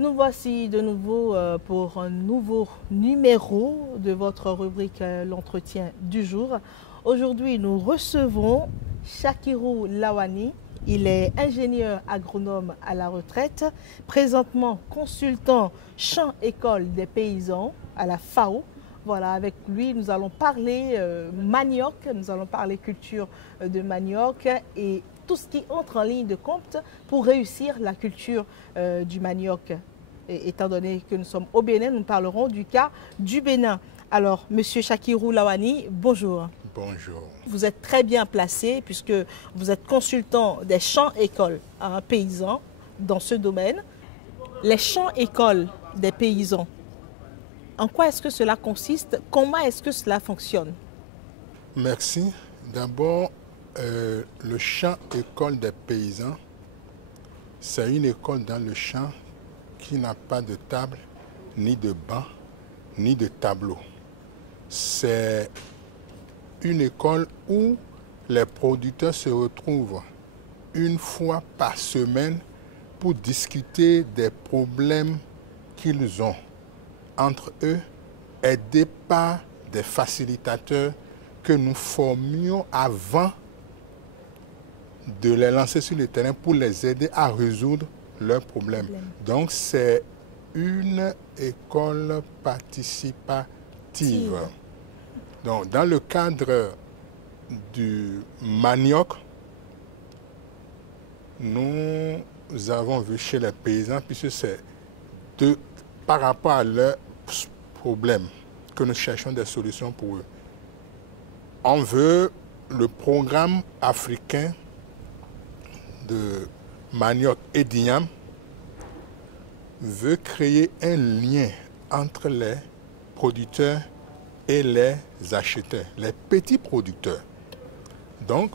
Nous voici de nouveau pour un nouveau numéro de votre rubrique L'entretien du jour. Aujourd'hui, nous recevons Shakirou Lawani. Il est ingénieur agronome à la retraite, présentement consultant champ-école des paysans à la FAO. Voilà, avec lui, nous allons parler manioc, nous allons parler culture de manioc et tout ce qui entre en ligne de compte pour réussir la culture du manioc. Et étant donné que nous sommes au Bénin, nous parlerons du cas du Bénin. Alors, Monsieur Shakirou Lawani, bonjour. Bonjour. Vous êtes très bien placé puisque vous êtes consultant des champs-écoles à un paysan dans ce domaine. Les champs-écoles des paysans, en quoi est-ce que cela consiste? Comment est-ce que cela fonctionne? Merci. D'abord, le champ-école des paysans, c'est une école dans le champ qui n'a pas de table, ni de banc, ni de tableau. C'est une école où les producteurs se retrouvent une fois par semaine pour discuter des problèmes qu'ils ont entre eux, aidés par des facilitateurs que nous formions avant de les lancer sur le terrain pour les aider à résoudre leurs problèmes. Donc c'est une école participative. Donc dans le cadre du manioc, nous avons vu chez les paysans, puisque c'est par rapport à leurs problèmes que nous cherchons des solutions pour eux. On veut le programme africain de manioc et d'igname veut créer un lien entre les producteurs et les acheteurs, les petits producteurs. Donc,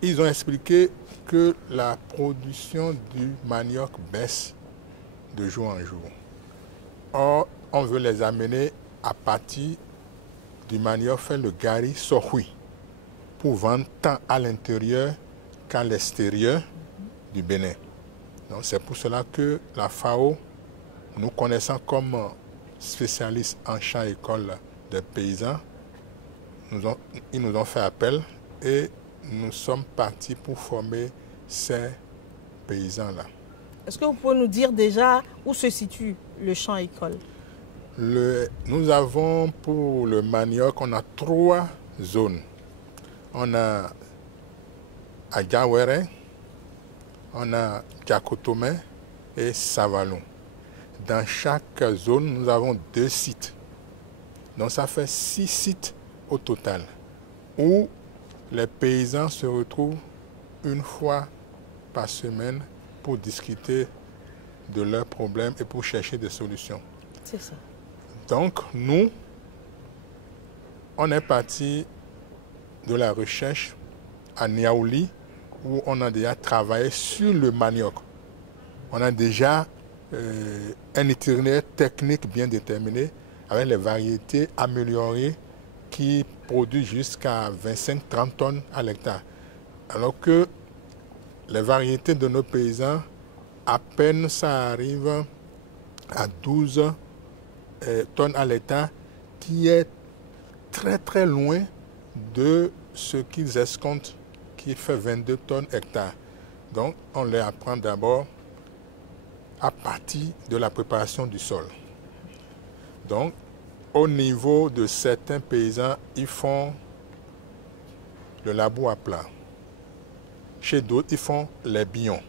ils ont expliqué que la production du manioc baisse de jour en jour. Or, on veut les amener à partir du manioc faire le gari sohui pour vendre tant à l'intérieur qu'à l'extérieur du Bénin. Donc c'est pour cela que la FAO, nous connaissant comme spécialistes en champ-école des paysans, ils nous ont fait appel et nous sommes partis pour former ces paysans-là. Est-ce que vous pouvez nous dire déjà où se situe le champ-école? Nous avons pour le manioc, on a 3 zones. On a Agawere, on a Diakotomé et Savalon. Dans chaque zone, nous avons 2 sites. Donc ça fait 6 sites au total, où les paysans se retrouvent une fois par semaine pour discuter de leurs problèmes et pour chercher des solutions. C'est ça. Donc nous, on est parti de la recherche à Niaouli, où on a déjà travaillé sur le manioc. On a déjà un itinéraire technique bien déterminé avec les variétés améliorées qui produisent jusqu'à 25-30 tonnes à l'hectare. Alors que les variétés de nos paysans, à peine ça arrive à 12 tonnes à l'hectare, qui est très très loin de ce qu'ils escomptent qui fait 22 tonnes hectare. Donc, on les apprend d'abord à partir de la préparation du sol. Donc, au niveau de certains paysans, ils font le labour à plat. Chez d'autres, ils font les billons.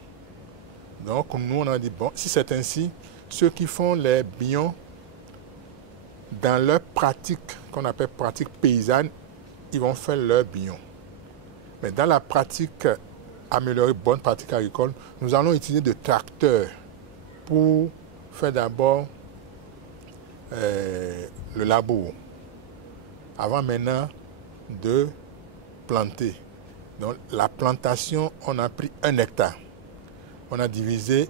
Donc, nous, on a dit, bon, si c'est ainsi, ceux qui font les billons, dans leur pratique, qu'on appelle pratique paysanne, ils vont faire leurs billons. Mais dans la pratique améliorée, bonne pratique agricole, nous allons utiliser des tracteurs pour faire d'abord le labour, avant maintenant de planter. Donc la plantation, on a pris 1 hectare. On a divisé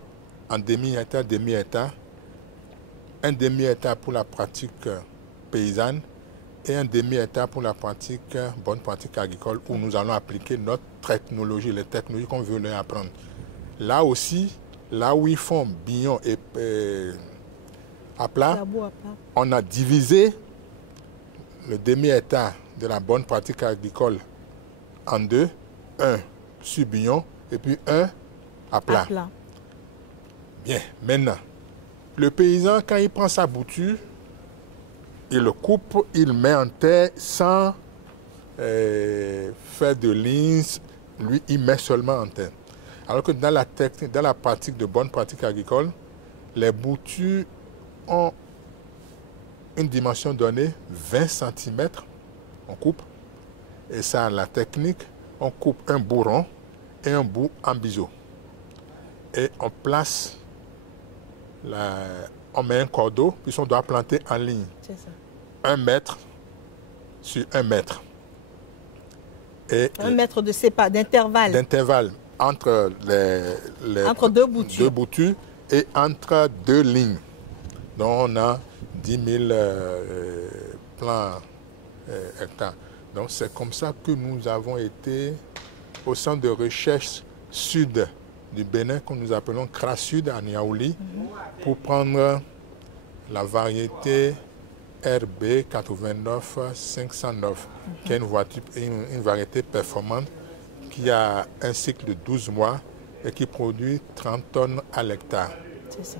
en demi-hectare, demi-hectare. Un demi-hectare pour la pratique paysanne et un demi-hectare pour la pratique, bonne pratique agricole, où nous allons appliquer notre technologie, les technologies qu'on veut leur apprendre. Là aussi, là où ils font bignon et à plat, La boue à plat. on a divisé le demi-hectare de la bonne pratique agricole en deux, un sur bignon et puis un à plat. À plat. Bien, maintenant, le paysan, quand il prend sa bouture, il le coupe, il le met en terre sans faire de lignes, lui, il met seulement en terre. Alors que dans la technique, dans la pratique de bonne pratique agricole, les boutures ont une dimension donnée, 20 cm, on coupe. Et ça, la technique, on coupe un bout rond et un bout en biseau. Et on place, on met un cordeau, puis on doit planter en ligne. C'est ça. 1 mètre sur 1 mètre. Et 1 mètre d'intervalle. D'intervalle entre Entre deux boutures. Deux boutures et entre deux lignes. Donc on a 10 000 plants hectares. Donc c'est comme ça que nous avons été au centre de recherche sud du Bénin, que nous appelons CRA Sud à Niaouli, pour prendre la variété RB 89 509, qui est une variété performante qui a un cycle de 12 mois et qui produit 30 tonnes à l'hectare. C'est ça.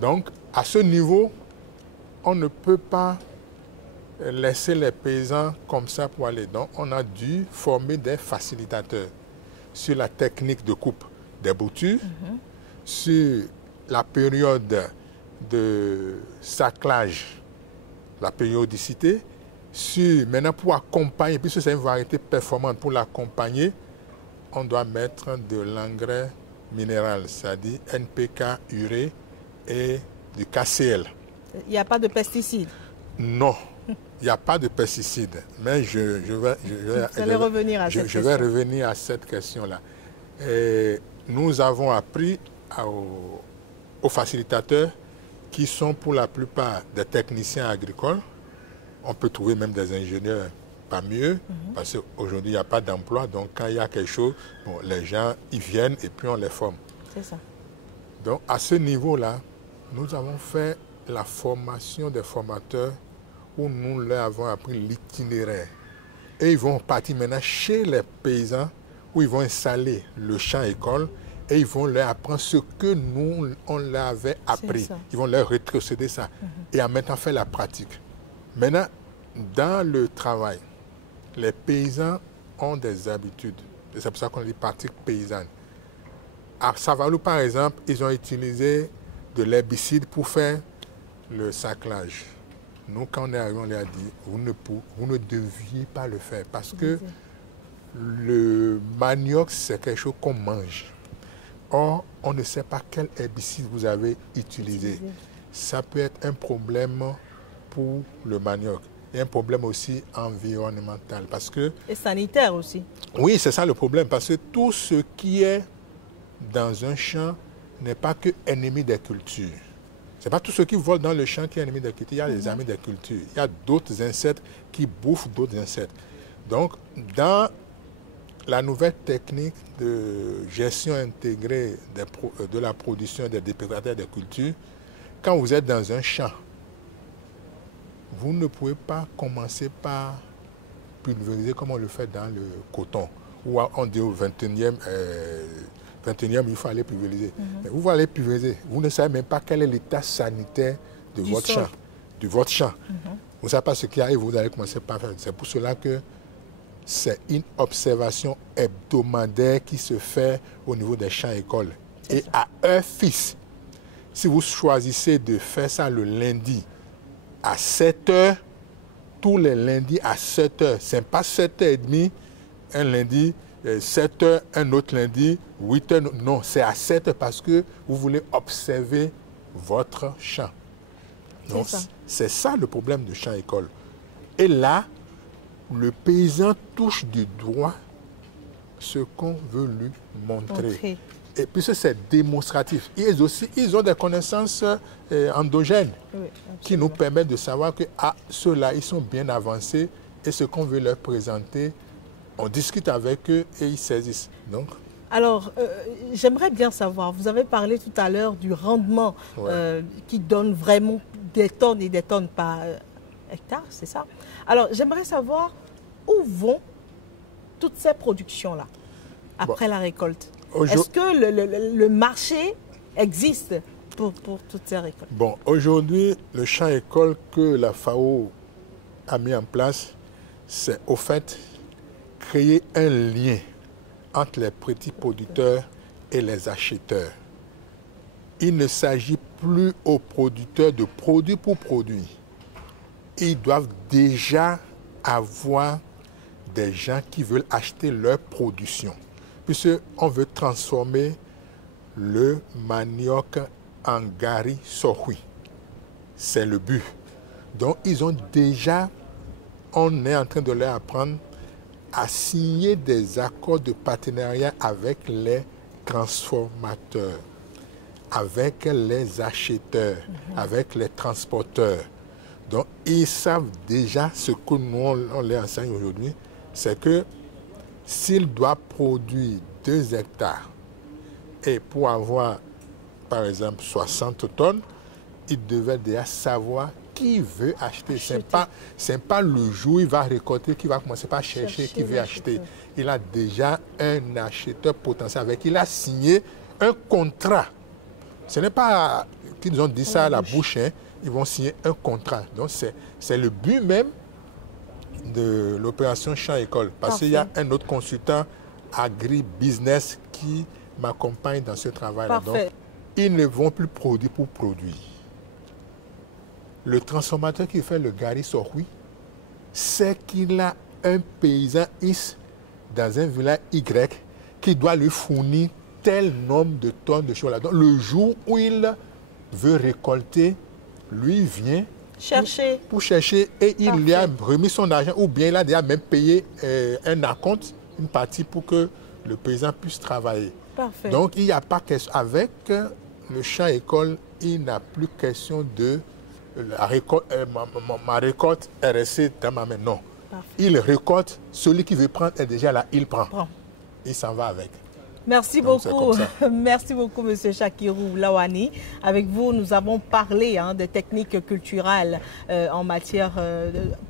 Donc, à ce niveau, on ne peut pas laisser les paysans comme ça pour aller. Donc, on a dû former des facilitateurs sur la technique de coupe des boutures, sur la période de saclage, la périodicité, maintenant pour accompagner, puisque c'est une variété performante, pour l'accompagner, on doit mettre de l'engrais minéral, c'est-à-dire NPK, urée et du KCL. Il n'y a pas de pesticides? Non, il n'y a pas de pesticides, mais je vais revenir à cette question-là. Nous avons appris aux facilitateurs qui sont pour la plupart des techniciens agricoles. On peut trouver même des ingénieurs, pas mieux, parce qu'aujourd'hui, il n'y a pas d'emploi. Donc, quand il y a quelque chose, bon, les gens, ils viennent et puis on les forme. C'est ça. Donc, à ce niveau-là, nous avons fait la formation des formateurs où nous leur avons appris l'itinéraire. Et ils vont partir maintenant chez les paysans où ils vont installer le champ-école et ils vont leur apprendre ce que nous, on leur avait appris. Ils vont leur rétrocéder ça et en maintenant faire la pratique. Maintenant, dans le travail, les paysans ont des habitudes. Et c'est pour ça qu'on dit pratique paysanne. À Savalou, par exemple, ils ont utilisé de l'herbicide pour faire le saclage. Nous, quand on est arrivé, on leur a dit, vous ne deviez pas le faire parce que le manioc, c'est quelque chose qu'on mange. Or, on ne sait pas quel herbicide vous avez utilisé. Ça peut être un problème pour le manioc et un problème aussi environnemental. Parce que, et sanitaire aussi. Oui, c'est ça le problème. Parce que tout ce qui est dans un champ n'est pas que ennemi des cultures. Ce n'est pas tout ce qui vole dans le champ qui est ennemi des cultures. Il y a les amis des cultures. Il y a d'autres insectes qui bouffent d'autres insectes. Donc, dans la nouvelle technique de gestion intégrée de la production des déprédateurs des cultures, quand vous êtes dans un champ, vous ne pouvez pas commencer par pulvériser comme on le fait dans le coton, où on dit au 21e, il faut aller pulvériser. Mais vous allez pulvériser, vous ne savez même pas quel est l'état sanitaire de votre champ. Vous ne savez pas ce qui arrive, vous allez commencer par faire. C'est pour cela que c'est une observation hebdomadaire qui se fait au niveau des champs-écoles. Et à heure fixe, si vous choisissez de faire ça le lundi à 7 h, tous les lundis à 7 h, ce n'est pas 7h30, un lundi, 7 h, un autre lundi, 8 h, non, c'est à 7 h parce que vous voulez observer votre champ. Donc, c'est ça le problème du champ-école. Et là, le paysan touche du doigt ce qu'on veut lui montrer. Et puis c'est démonstratif. Ils ont des connaissances endogènes qui nous permettent de savoir que ceux-là, ils sont bien avancés et ce qu'on veut leur présenter, on discute avec eux et ils saisissent. Donc, Alors, j'aimerais bien savoir, vous avez parlé tout à l'heure du rendement qui donne vraiment des tonnes et des tonnes par hectare, c'est ça? Alors, j'aimerais savoir où vont toutes ces productions-là après la récolte. Est-ce que le marché existe pour toutes ces récoltes? Bon, aujourd'hui, le champ école que la FAO a mis en place, c'est au fait créer un lien entre les petits producteurs et les acheteurs. Il ne s'agit plus aux producteurs de produire pour produire. Ils doivent déjà avoir des gens qui veulent acheter leur production. Puisqu'on veut transformer le manioc en gari sohui. C'est le but. Donc, on est en train de leur apprendre à signer des accords de partenariat avec les transformateurs, avec les acheteurs, avec les transporteurs. Donc, ils savent déjà ce que nous, on leur enseigne aujourd'hui, c'est que s'ils doivent produire 2 hectares et pour avoir, par exemple, 60 tonnes, ils devaient déjà savoir qui veut acheter. Ce n'est pas le jour où il va récolter qu'il va commencer par chercher qui veut acheter. Il a déjà un acheteur potentiel avec qui il a signé un contrat. Ce n'est pas qu'ils ont dit ça à la bouche, hein. Ils vont signer un contrat. Donc c'est le but même de l'opération Champ École. Parce qu'il y a un autre consultant agri-business qui m'accompagne dans ce travail-là. Donc, ils ne vont plus produire pour produire. Le transformateur qui fait le gari sohui, c'est qu'il a un paysan X dans un village Y qui doit lui fournir tel nombre de tonnes de chocolat. Donc le jour où il veut récolter, lui vient pour chercher et il lui a remis son argent ou bien il a déjà même payé un acompte, une partie pour que le paysan puisse travailler. Parfait. Donc il n'y a pas question. Avec le champ école, il n'a plus question de ma récolte est restée dans ma main. Non. Parfait. Il récolte, celui qui veut prendre est déjà là, il prend. Il s'en va avec. Merci beaucoup. Merci beaucoup, M. Chakirou Lawani. Avec vous, nous avons parlé des techniques culturelles en matière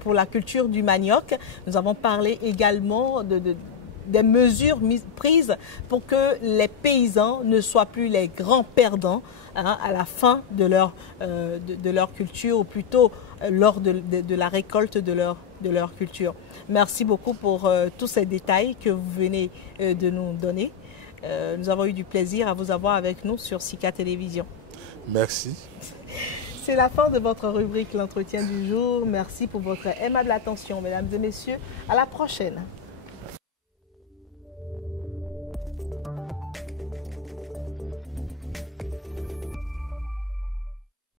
pour la culture du manioc. Nous avons parlé également des mesures prises pour que les paysans ne soient plus les grands perdants à la fin de leur culture, ou plutôt lors de la récolte de leur culture. Merci beaucoup pour tous ces détails que vous venez de nous donner. Nous avons eu du plaisir à vous avoir avec nous sur Sika Télévision. Merci. C'est la fin de votre rubrique L'entretien du jour. Merci pour votre aimable attention, mesdames et messieurs. À la prochaine.